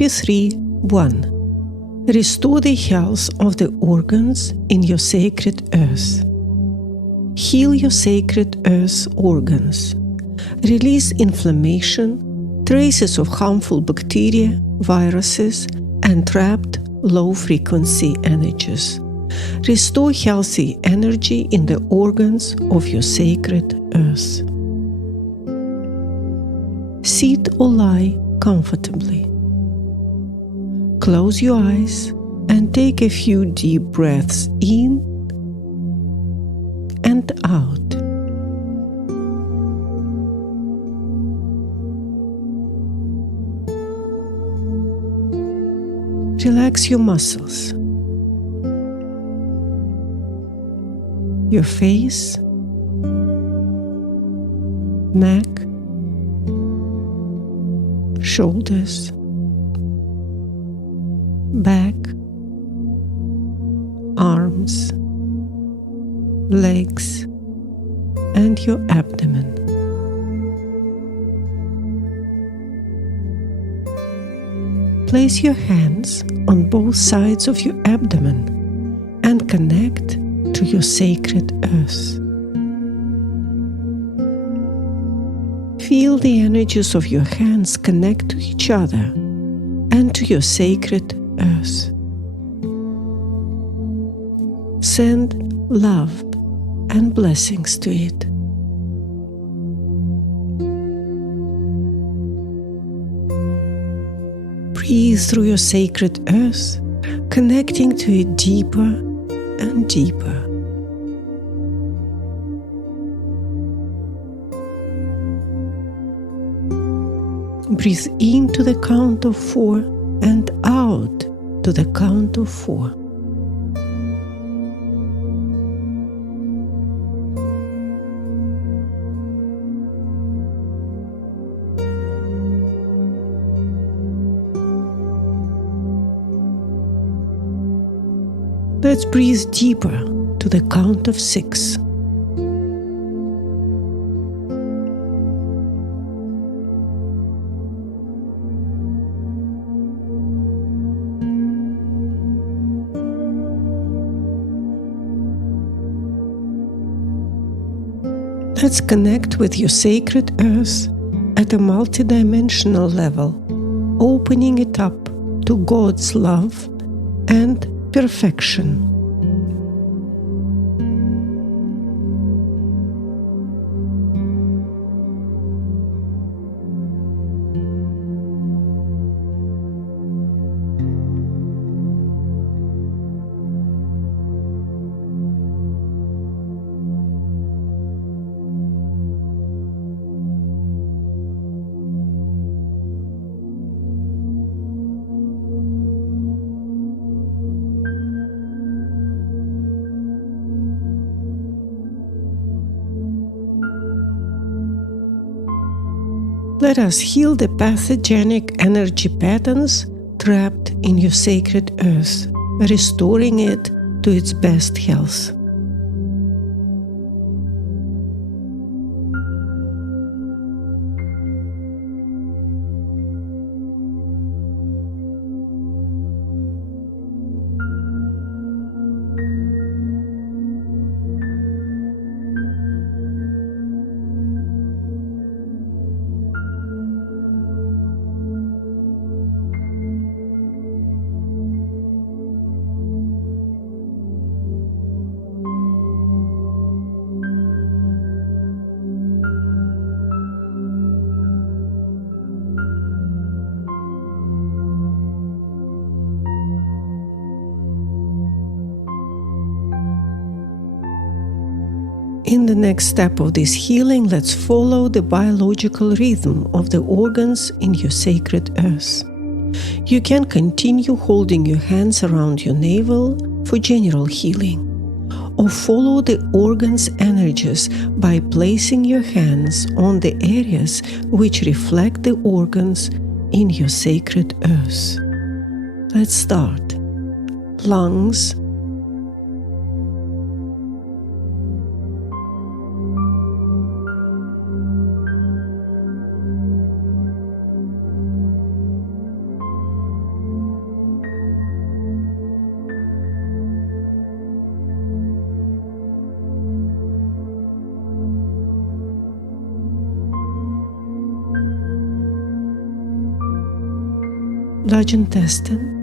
MP3-1. Restore the health of the organs in your sacred earth. Heal your sacred earth organs. Release inflammation, traces of harmful bacteria, viruses, and trapped low-frequency energies. Restore healthy energy in the organs of your sacred earth. Sit or lie comfortably. Close your eyes and take a few deep breaths in and out. Relax your muscles, your face, neck, shoulders, back, arms, legs, and your abdomen. Place your hands on both sides of your abdomen and connect to your sacred earth. Feel the energies of your hands connect to each other and to your sacred earth. Send love and blessings to it. Breathe through your sacred earth, connecting to it deeper and deeper. Breathe in to the count of 4 and out to the count of 4. Let's breathe deeper to the count of 6. Let's connect with your sacred earth at a multidimensional level, opening it up to God's love and perfection. Let us heal the pathogenic energy patterns trapped in your sacred earth, restoring it to its best health. In the next step of this healing, let's follow the biological rhythm of the organs in your sacred earth. You can continue holding your hands around your navel for general healing, or follow the organs' energies by placing your hands on the areas which reflect the organs in your sacred earth. Let's start. Lungs, large intestine,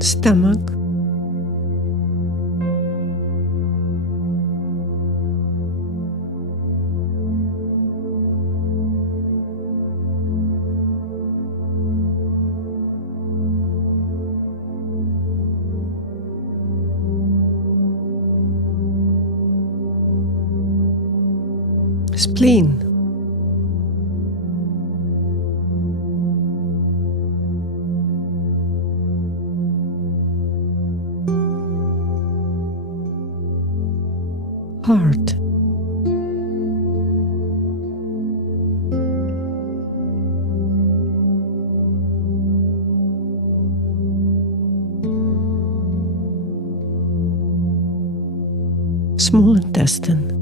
stomach, spleen, heart, small intestine,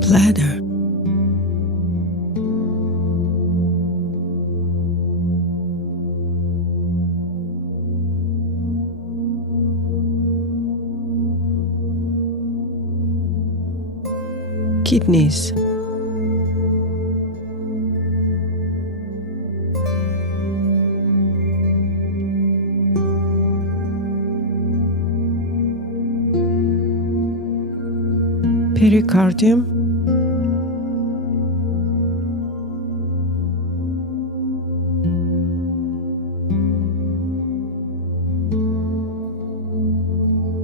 bladder, kidneys, pericardium,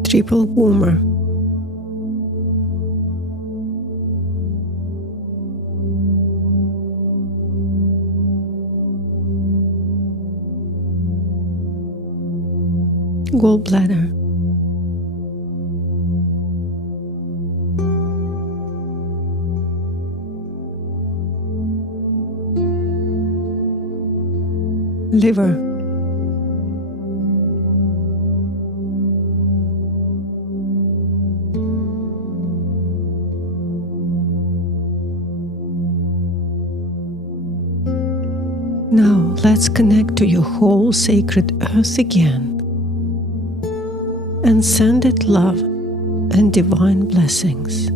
triple boomer, gallbladder, liver, now let's connect to your whole sacred earth again and send it love and divine blessings.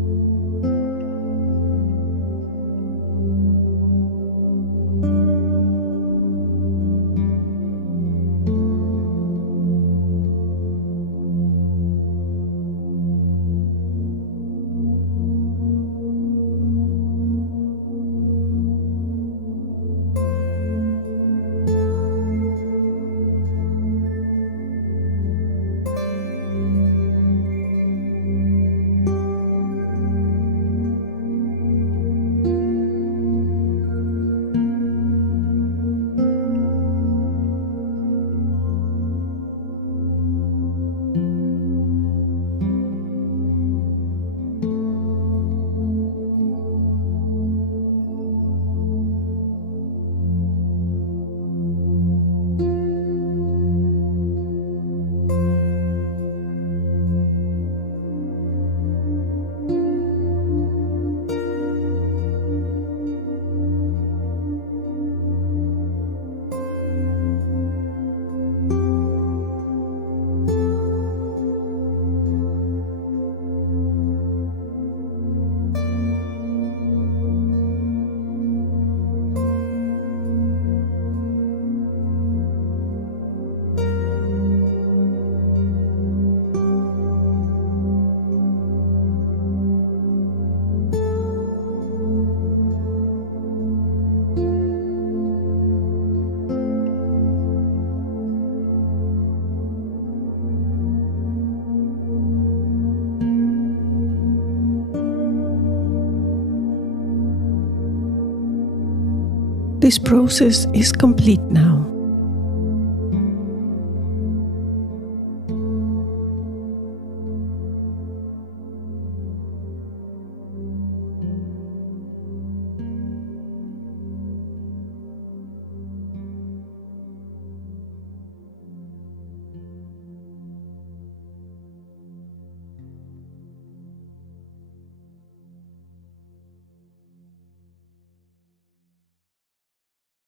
This process is complete now.